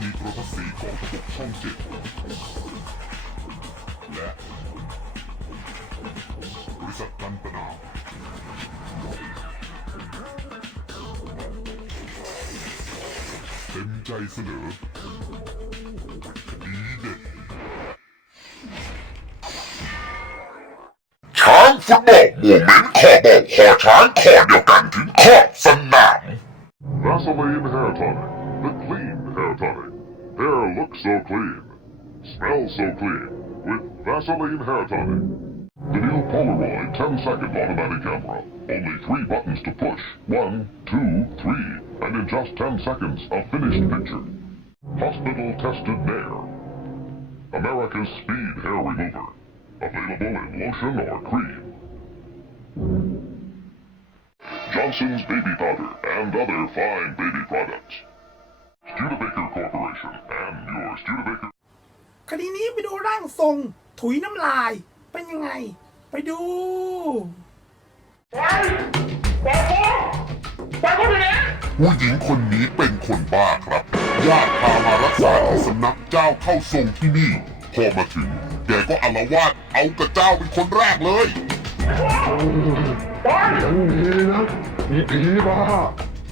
นีโทรทัศน์สีของระบบช่องเจ็ดและบริษัทกันตนาเต็มใจเสนอดีเด็ดช้างฟุตบอลโมเมนต์ขอบอกขอช้างขอเดียวกันถึงขอบสนาม Vaseline Hair Tonic The Clean Hair Tonic Hair looks so clean Smells so clean With Vaseline Hair Tonic. The new Polaroid 10 second automatic camera. Only three buttons to push. One, two, three. And in just 10 seconds a finished picture. Hospital tested Nair America's Speed Hair Remover. Available in lotion or cream. Johnson's Baby Powder and other fine baby products. Studebaker Corporation and your Studebaker คดีนี้ไปดูร่างทรง ถุยน้ำลาย เป็นยังไง ไปดู ผู้หญิงคนนี้เป็นคนบ้าครับญาติพามารักษาที่สำนักเจ้าเข้าทรงที่นี่ พอมาถึง แกก็อาละวาดเอากับเจ้าเป็นคนแรกเลยยังดีนะอีผีบ้า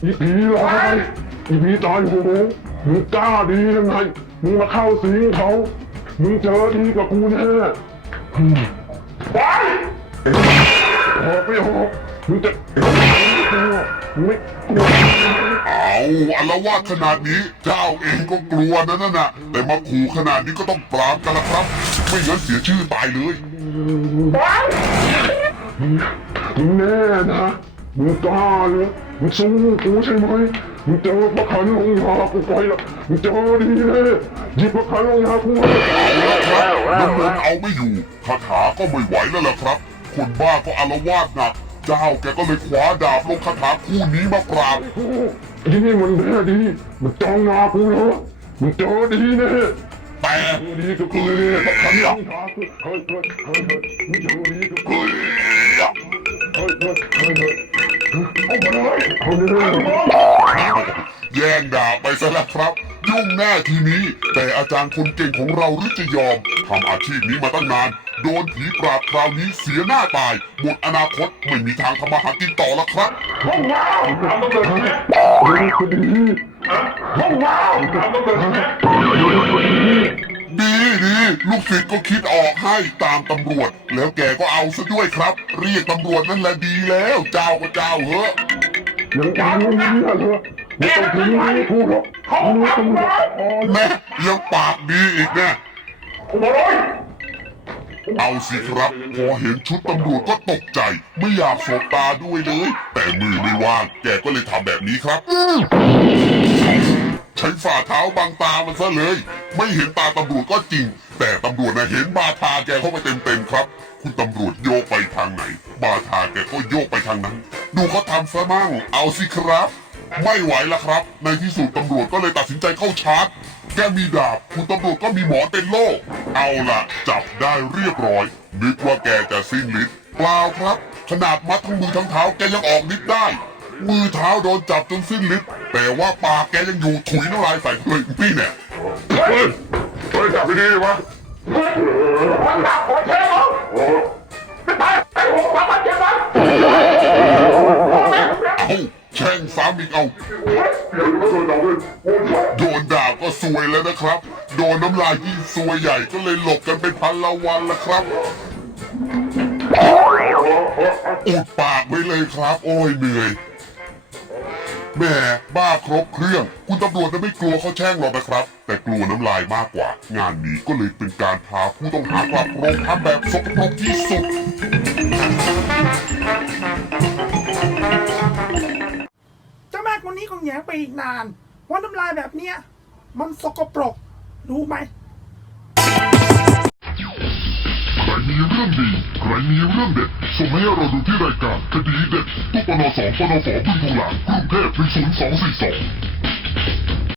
อีผีร้าย อีผีตายโหงมึงกล้าดียังไง มึงมาเข้าสิงเขา มึงเจอดีกับกูแน่อืมไปออกไปออกมึงจะกูมึงไม่กลัวเอาอาละวาดขนาดนี้เจ้าเองก็กลัวนะนั่นน่ะ แต่มาขู่ขนาดนี้ก็ต้องปราบกันละครับ ไม่งั้นเสียชื่อตายเลยมึงแน่นะมึงกล้าเลยมึงสู้กูใช่ไหม มึงเจอประคันลงยากูไปละมึงเจอดีเลยหยิบประคันลงยากูมาน้ำมนต์เอาไม่อยู่คาถาก็ไม่ไหวแล้วล่ะครับ คนบ้าก็อาละวาดหนักเจ้าแกก็เลยคว้าดาบลงคาถาคู่นี้มาปราบไอ้นี่มันแน่ดี มันจ้องหน้ากูแล้วมันเจอดีแน่แต่เจอดีกับกูเนี่ยประคันลงยากูเฮ้ยเฮ้ยเฮ้ยเฮ้ยมึงเจอดีกับกูเฮ้ยเฮ้ยเฮ้ยเฮ้ย เฮ้ยเอามาเลยเอาเลยแย่งดาบไปซะแล้วครับ ยุ่งแน่ทีนี้ แต่อาจารย์คนเก่งของเราหรือจะยอมทำอาชีพนี้มาตั้งนาน โดนผีปราบคราวนี้เสียหน้าตายหมดอนาคตไม่มีทางทำมาหากินต่อแล้วครับห้องว้าวทำต้องเดินแค่เฮ้ยคนดีห้องว้าวทำต้องเดินแค่คนดีดีดีลู กศิษย์ก็คิดออกให้ตามตำรวจ แล้วแกก็เอาซะด้วยครับ เรียกตำรวจนั่นแหละดีแล้ว เจ้าก็เจ้าเหอะยังจำไม่ได้เลยไม่ต้องถึงให้กูหรอกมึงต้องรอแม่ยังปากดีอีกนะเอาสิครับพอเห็นชุดตำรวจก็ตกใจ ไม่อยากสบตาด้วยเลย แต่มือไม่ว่างแกก็เลยทำแบบนี้ครับ ใช้ฝ่าเท้าบังตามันซะเลย ไม่เห็นตาตำรวจก็จริง แต่ตำรวจนะเห็นบาทาแกเข้าไปเต็มๆครับ คุณตำรวจโยกไปทางไหน บาทาแกก็โยกไปทางนั้น ดูเขาทำซะมั่งเอาสิครับ ไม่ไหวแล้วครับ ในที่สุดตำรวจก็เลยตัดสินใจเข้าชาร์จแกมีดาบ คุณตำรวจก็มีหมอนเป็นโล่เอาละจับได้เรียบร้อย นึกว่าแกจะสิ้นฤทธิ์เปล่าครับ ขนาดมัดทั้งมือทั้งเท้าแกยังออกฤทธิ์ได้ มือเท้าโดนจับจนสิ้นฤทธิ์แต่ว่าปากแกยังอยู่ถุยน้ำลายใส่เลยพี่เนี่ยเฮ้ยเฮ้ยจับไปดีวะเอาแช่งซ้ำอีกเอาโดนด่าก็ซวยแล้วนะครับ โดนน้ำลายยิ่งซวยใหญ่ก็เลยหลบกันเป็นพันละวันละครับอุดปากไว้เลยครับ โอ้ยเหนื่อย แหม่บ้าครบเครื่อง คุณตำรวจจะไม่กลัวเขาแช่งหรอกนะครับ แต่กลัวน้ำลายมากกว่า งานนี้ก็เลยเป็นการพาผู้ต้องหากลับโรงพักแบบสกปรกที่สุด เจ้าแม่คนนี้คงแยงไปอีกนานว่าน้ำลายแบบเนี้ย มันสกปรก รู้ไหม มีเรื่องดีใครมีเรื่องเด็ด ส่งให้เราดูที่รายการคดีเด็ดตุ๊กปนสองปนฝบึงทองหลางกรุงเทพ10242